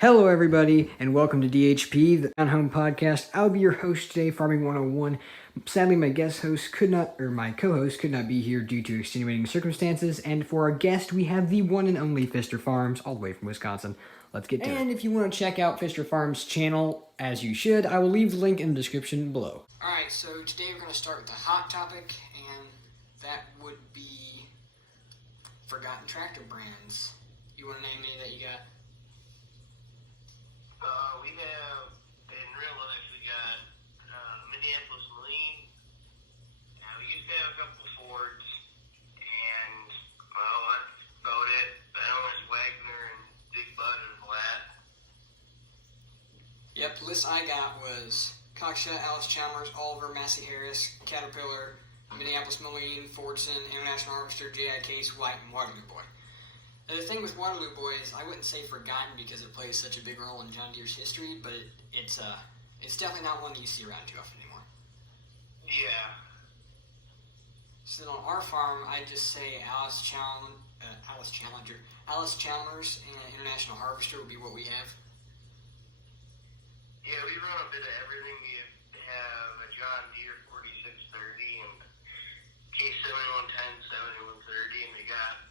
Hello, everybody, and welcome to DHP, the Downhome Podcast. I'll be your host today, Farming 101. Sadly, my co-host could not be here due to extenuating circumstances, and for our guest, we have the one and only Pfister Farms, all the way from Wisconsin. Let's get to it. And if you want to check out Pfister Farms' channel, as you should, I will leave the link in the description below. Alright, so today we're going to start with the hot topic, and that would be forgotten tractor brands. You want to name any that you got? We have, in real life, we got Minneapolis Marine. We used to have a couple Fords, and, well, that's about it. I know there's Wagner and Big Bud and Flat. Yep, the list I got was Cockshutt, Alice Chalmers, Oliver, Massey Harris, Caterpillar, Minneapolis Marine, Fordson, International Harvester, J.I. Case, White, and Waterloo Boy. The thing with Waterloo Boy is I wouldn't say forgotten because it plays such a big role in John Deere's history, but it's definitely not one that you see around too often anymore. Yeah. So on our farm, I just say Alice Chalmers and International Harvester would be what we have. Yeah, we run a bit of everything. We have a John Deere 4630 and Case 7110, 7130, and we got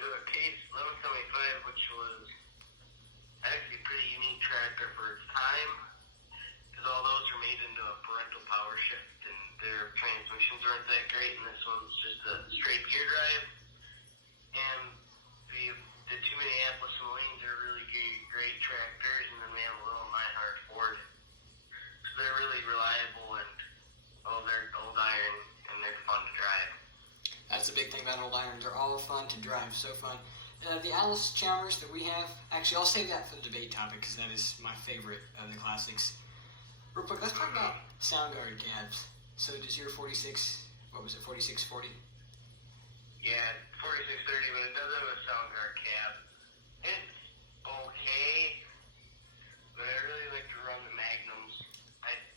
a Case 1175, which was actually a pretty unique tractor for its time, because all those were made into a parental power shift, and their transmissions weren't that great, and this one's just a straight gear drive. And the two Minneapolis Marines are really great tractors, and then we have a little 900 Ford. So they're really reliable, and they're old iron, and they're fun to drive. That's the big thing about old irons. They're all fun to drive, so fun. The Alice Chalmers that we have, actually, I'll save that for the debate topic because that is my favorite of the classics. Real quick, let's talk about sound guard cabs. So does your 4640? Yeah, 4630, but it does have a sound guard cab. It's okay, but I really like to run the Magnums.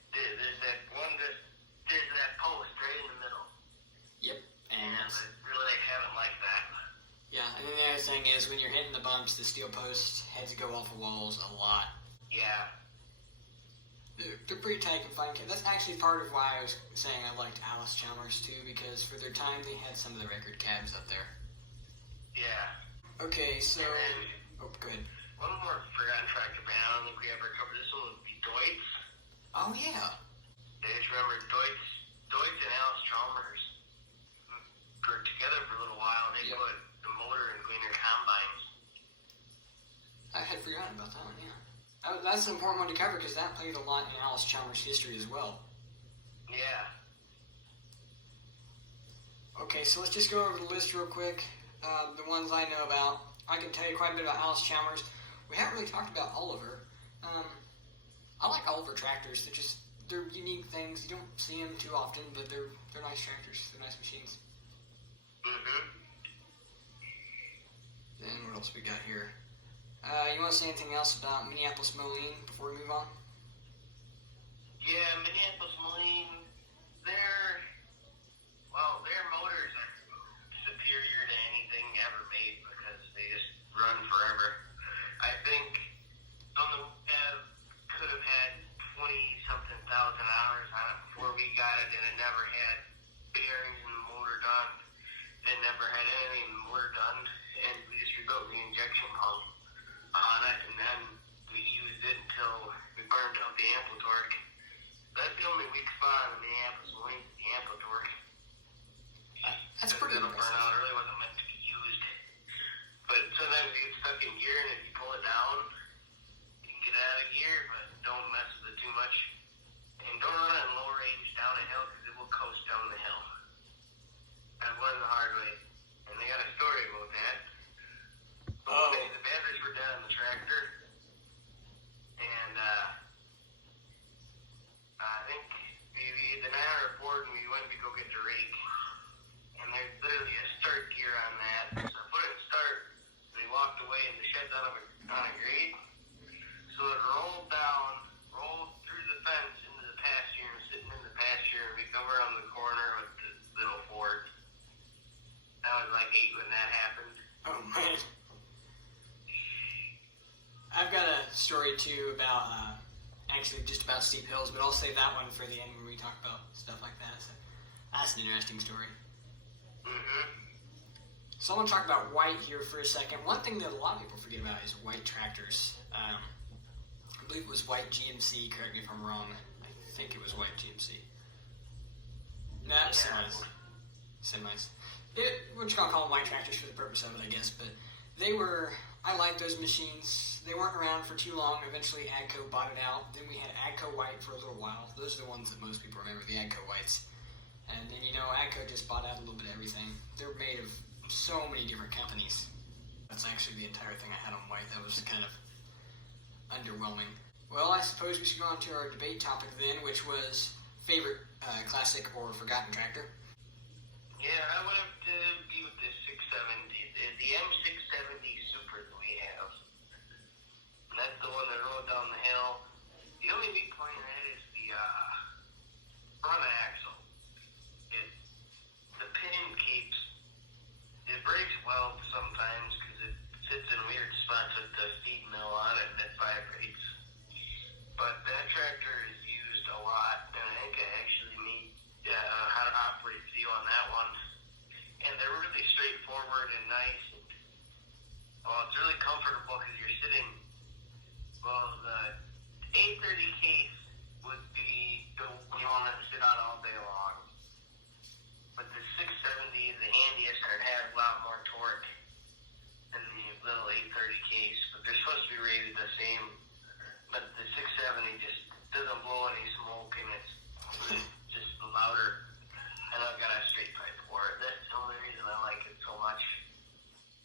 There's that post right in the middle. Yep. And I really haven't liked that. Yeah, and then the other thing is when you're hitting the bumps, the steel post heads go off the walls a lot. Yeah. They're pretty tight and fine. That's actually part of why I was saying I liked Alice Chalmers too, because for their time they had some of the record cabs up there. Yeah. Okay, so... go ahead. One more forgotten tractor brand. I don't think we ever covered this one. Would be Deutz. Oh, yeah. I just remember Deutz and Alice Chalmers were together for a little while. They put the motor in Gleaner combines. I had forgotten about that one, yeah. That's an important one to cover because that played a lot in Alice Chalmers' history as well. Yeah. Okay, so let's just go over the list real quick. The ones I know about. I can tell you quite a bit about Alice Chalmers. We haven't really talked about Oliver. I like Oliver tractors. They're unique things. You don't see them too often, but they're nice tractors. They're nice machines. Mm-hmm. Then what else we got here? You want to say anything else about Minneapolis Marine before we move on? Yeah, Minneapolis Marine, their motors are superior to anything ever made because they just run forever. I think some of them could have had 20-something thousand hours on it before we got it, and it never had bearings and the motor done. It never had anything in the motor done, and we just rebuilt the injection pump on it, and then we used it until we burned out the ample-torque. That's the only weak spot on the Minneapolis Marine, the ample-torque. That's pretty impressive. It'll burn out. It really wasn't meant to be used. But sometimes you get stuck in gear, and if you pull it down, you can get out of gear, but don't mess with it too much. And don't run it in low range down a hill, because it will coast down the hill. I've learned the hard way. And they got a story about that. The batteries were dead on the tractor. And I think we had the 900 Ford, and we went to go get the rake. And there's literally a start gear on that. So I put it in start, and we walked away, and the shed's on a grade. So it rolled through the fence into the pasture, and sitting in the pasture, and we come around the corner with the little Ford. I was like 8 when that happened. Oh, man. I've got a story too about actually just about steep hills, but I'll save that one for the end when we talk about stuff like that. So that's an interesting story. Mm-hmm. So I want to talk about white here for a second. One thing that a lot of people forget about is white tractors. I believe it was white GMC. Correct me if I'm wrong. I think it was white GMC. No, semis. We're just gonna call them white tractors for the purpose of it, I guess. But I liked those machines. They weren't around for too long. Eventually, AGCO bought it out. Then we had AGCO White for a little while. Those are the ones that most people remember, the AGCO Whites. And then, AGCO just bought out a little bit of everything. They're made of so many different companies. That's actually the entire thing I had on white. That was kind of underwhelming. Well, I suppose we should go on to our debate topic then, which was favorite classic or forgotten tractor. Yeah, I would have to be with the 670, the M670 Super that we have. And that's the one that rolled down the hill. The only weak point in that is the front axle. The pin keeps, it breaks well sometimes because it sits in weird spots with the feed mill on it and it vibrates. But that tractor is used a lot, and I think I actually need how to operate video on that one. And they're really straightforward and nice. It's really comfortable because you're sitting. Well, the 830 case would be the one you want to sit on all day long. But the 670 is the handiest and it has a lot more torque than the little 830 case. But they're supposed to be rated the same. But the 670 just doesn't blow any smoke and it's just louder. And I've got a straight pipe for it. That's the only reason I like it so much.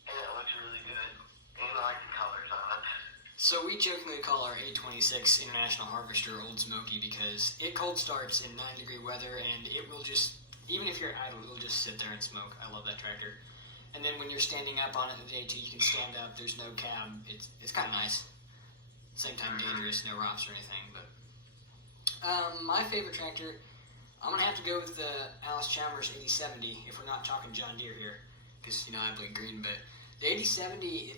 And it looks really good. And I like the colors on it. So we jokingly call our 826 International Harvester Old Smoky because it cold starts in 9-degree weather and it will just, even if you're idle, it'll just sit there and smoke. I love that tractor. And then when you're standing up on it in the day too, you can stand up. There's no cab. It's kind of nice. Same time dangerous, no rocks or anything. But my favorite tractor, I'm going to have to go with the Alice Chalmers 8070 if we're not talking John Deere here. Because, I bleed green. But the 8070,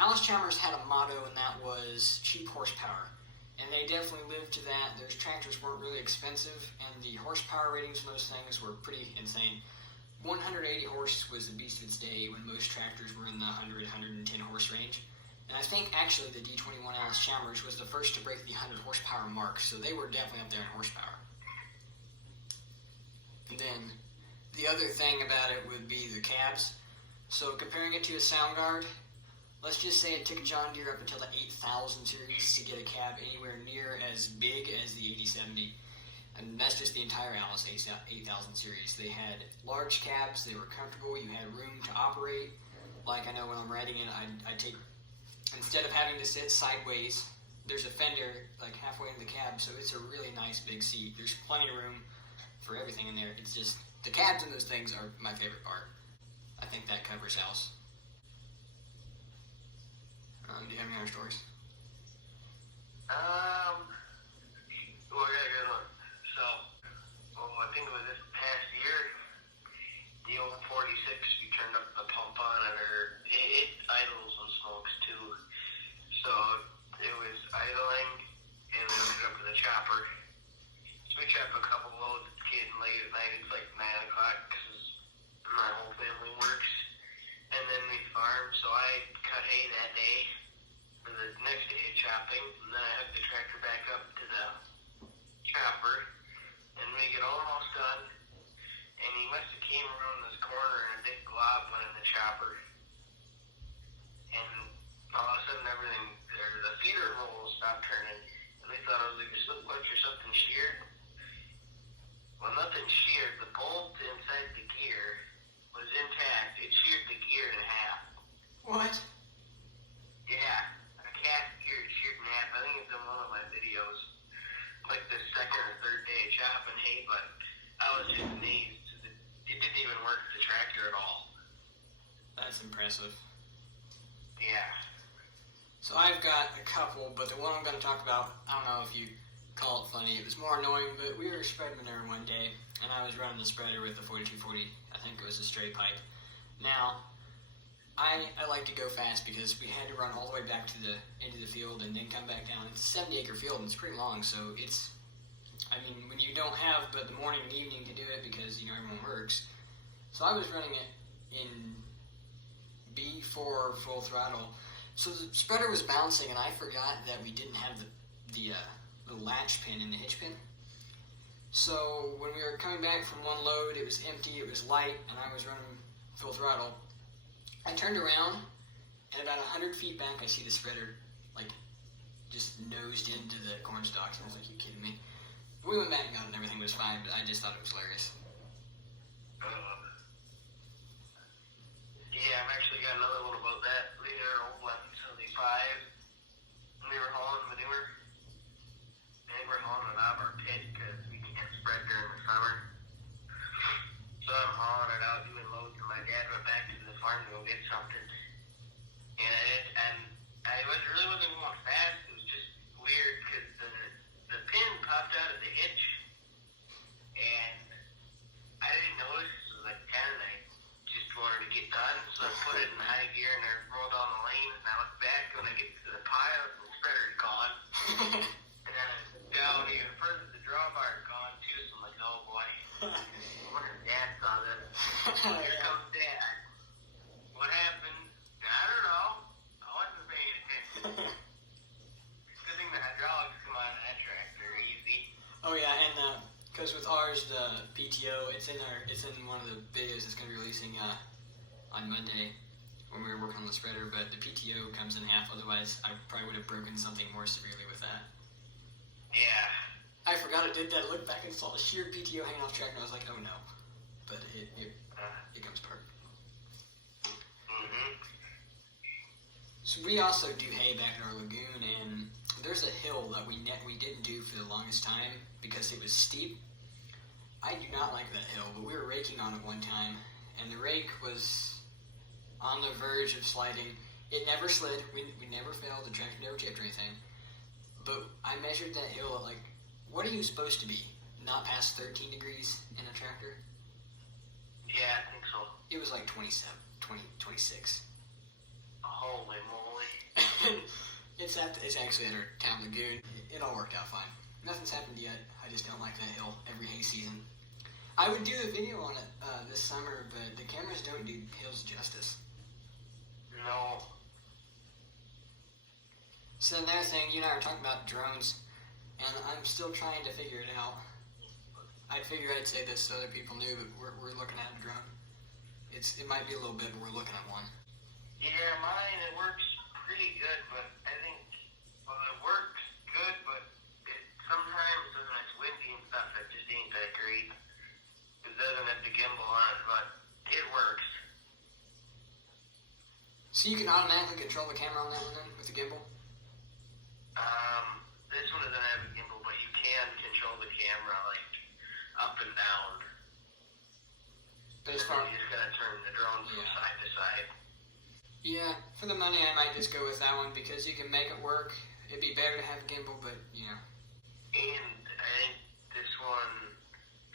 Alice Chalmers had a motto, and that was cheap horsepower. And they definitely lived to that. Those tractors weren't really expensive, and the horsepower ratings on those things were pretty insane. 180 horse was the beast of its day when most tractors were in the 100, 110 horse range. And I think actually the D21 Alice Chalmers was the first to break the 100 horsepower mark, so they were definitely up there in horsepower. And then the other thing about it would be the cabs. So comparing it to a Soundguard, let's just say it took John Deere up until the 8000 series to get a cab anywhere near as big as the 8070. And that's just the entire Alice 8000 series. They had large cabs, they were comfortable, you had room to operate. Like I know when I'm riding it, I take, instead of having to sit sideways, there's a fender like halfway in the cab, so it's a really nice big seat. There's plenty of room for everything in there. It's just, the cabs in those things are my favorite part. I think that covers Alice. Do you have any other stories? Well, I got a good one. So, I think it was this past year, the old 46, we turned up the pump on it, or it idles and smokes too. So, it was idling, and we hooked it up to the chopper. So we chopped a couple loads. It's getting late at night. It's like 9 o'clock because my whole family works. And then we farm, so I cut hay that day for the next day of chopping, and then I hooked the tractor back up to the chopper, and we get almost done, and he must have came around this corner and a big glob went in the chopper, and all of a sudden the feeder roll stopped turning, and we thought it was like a slip clutch or something sheared. Well, nothing sheared. The bolt inside the gear was intact. It sheared the gear in half. What? Yeah, a cast gear sheared in half. I think it's in one of my videos, like the second or third day of chopping hay, but I was just amazed. It didn't even work the tractor at all. That's impressive. Yeah. So I've got a couple, but the one I'm going to talk about, I don't know if you call it funny. It was more annoying, but we were spreading manure one day, and I was running the spreader with the 4240. I think it was a straight pipe. Now, I like to go fast because we had to run all the way back to the end of the field and then come back down. It's a 70-acre field and it's pretty long, so it's, I mean, when you don't have but the morning and evening to do it because, you know, everyone works. So I was running it in B4 full throttle. So the spreader was bouncing and I forgot that we didn't have the latch pin in the hitch pin. So when we were coming back from one load, it was empty, it was light, and I was running full throttle. I turned around, and about 100 feet back, I see the spreader, like, just nosed into the corn stalks, and I was like, you kidding me? We went back and got it, and everything was fine, but I just thought it was hilarious. Yeah, I've actually got another one about that. We were old left 75, and we were hauling manure, and we're hauling it out of our pit because we can't spread during the summer. So I'm hauling it out, doing loads, and my dad went back to the farm to go get something. And I really wasn't going fast. It was just weird because the pin popped out of the hitch, and I didn't notice. It was like 10, and I just wanted to get done, so I put it in high gear, and I rolled down the lane, and I looked back, when I get to the pile, the spreader's gone. And then I down even further, the drawbar gone too, so I'm like, oh boy. I wonder if Dad saw this. Here comes Dad. What happened? I don't know. I wasn't paying attention. Good thing the hydraulics come out of that tractor easy. Oh yeah, and because with ours, the PTO, it's in one of the videos that's going to be releasing on Monday when we were working on the spreader, but the PTO comes in half, otherwise I probably would have broken something more severely with that. Yeah. I forgot it did that. I looked back and saw the sheer PTO hanging off the track, and I was like, oh no. But it comes apart. Mm-hmm. So we also do hay back in our lagoon, and there's a hill that we didn't do for the longest time because it was steep. I do not like that hill, but we were raking on it one time, and the rake was on the verge of sliding. It never slid. We never failed. The tractor never tipped or anything. But I measured that hill at, like, what are you supposed to be? Not past 13 degrees in a tractor? Yeah, I think so. It was like 26. Holy moly. It's actually at our town lagoon. It all worked out fine. Nothing's happened yet. I just don't like that hill every hay season. I would do a video on it this summer, but the cameras don't do hills justice. No. So another thing, you and I were talking about drones, and I'm still trying to figure it out. I figure I'd say this so other people knew, but we're looking at a drone. It might be a little bit, but we're looking at one. Yeah, mine, it works pretty good, but I think, well, it works good, but it sometimes, when it's windy and stuff, it just ain't that great. It doesn't have the gimbal on it, but it works. So you can automatically control the camera on that one then, with the gimbal? This one doesn't have a gimbal, but you can control the camera, like, up and down. But as far you just gotta turn the drone from side to side. Yeah, for the money I might just go with that one because you can make it work. It'd be better to have a gimbal, but, you know. And I think this one,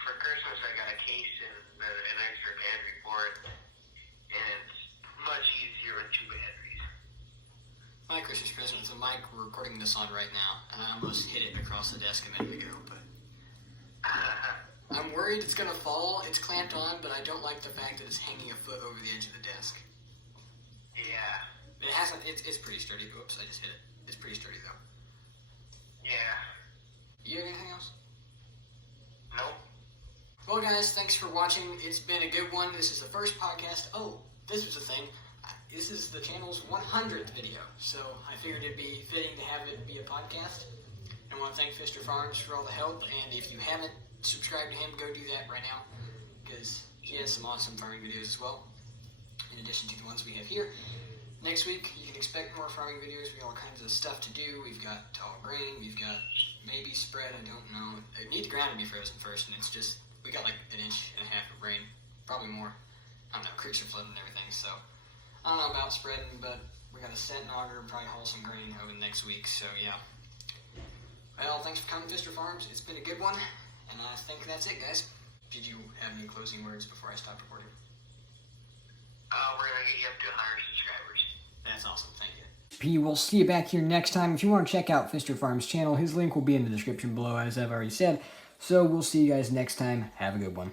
for Christmas, I got a case and an extra battery for it, and it's much easier with 2 batteries. My Christmas present is a mic we're recording this on right now, and I almost hit it across the desk a minute ago, but I'm worried it's gonna fall. It's clamped on, but I don't like the fact that it's hanging a foot over the edge of the desk. Yeah. It hasn't. It's pretty sturdy. Oops, I just hit it. It's pretty sturdy though. Yeah. You have anything else? Nope. Well, guys, thanks for watching. It's been a good one. This is the first podcast. Oh, this was the thing. This is the channel's 100th video, so I figured it'd be fitting to have it be a podcast. I want to thank Pfister Farms for all the help, and if you haven't subscribed to him, go do that right now, because he has some awesome farming videos as well, in addition to the ones we have here. Next week, you can expect more farming videos. We got all kinds of stuff to do. We've got tall grain, we've got maybe spread, I don't know. I need the ground to be frozen first, and it's just, we got like 1.5 inches of rain, probably more. I don't know, creeks are flooding and everything, so I don't know about spreading, but we got a set and auger and probably haul some grain over the next week, so yeah. Well, thanks for coming, Pfister Farms. It's been a good one, and I think that's it, guys. Did you have any closing words before I stop recording? We're going to get you up to higher subscribers. That's awesome. Thank you. P, we'll see you back here next time. If you want to check out Pfister Farms' channel, his link will be in the description below, as I've already said. So we'll see you guys next time. Have a good one.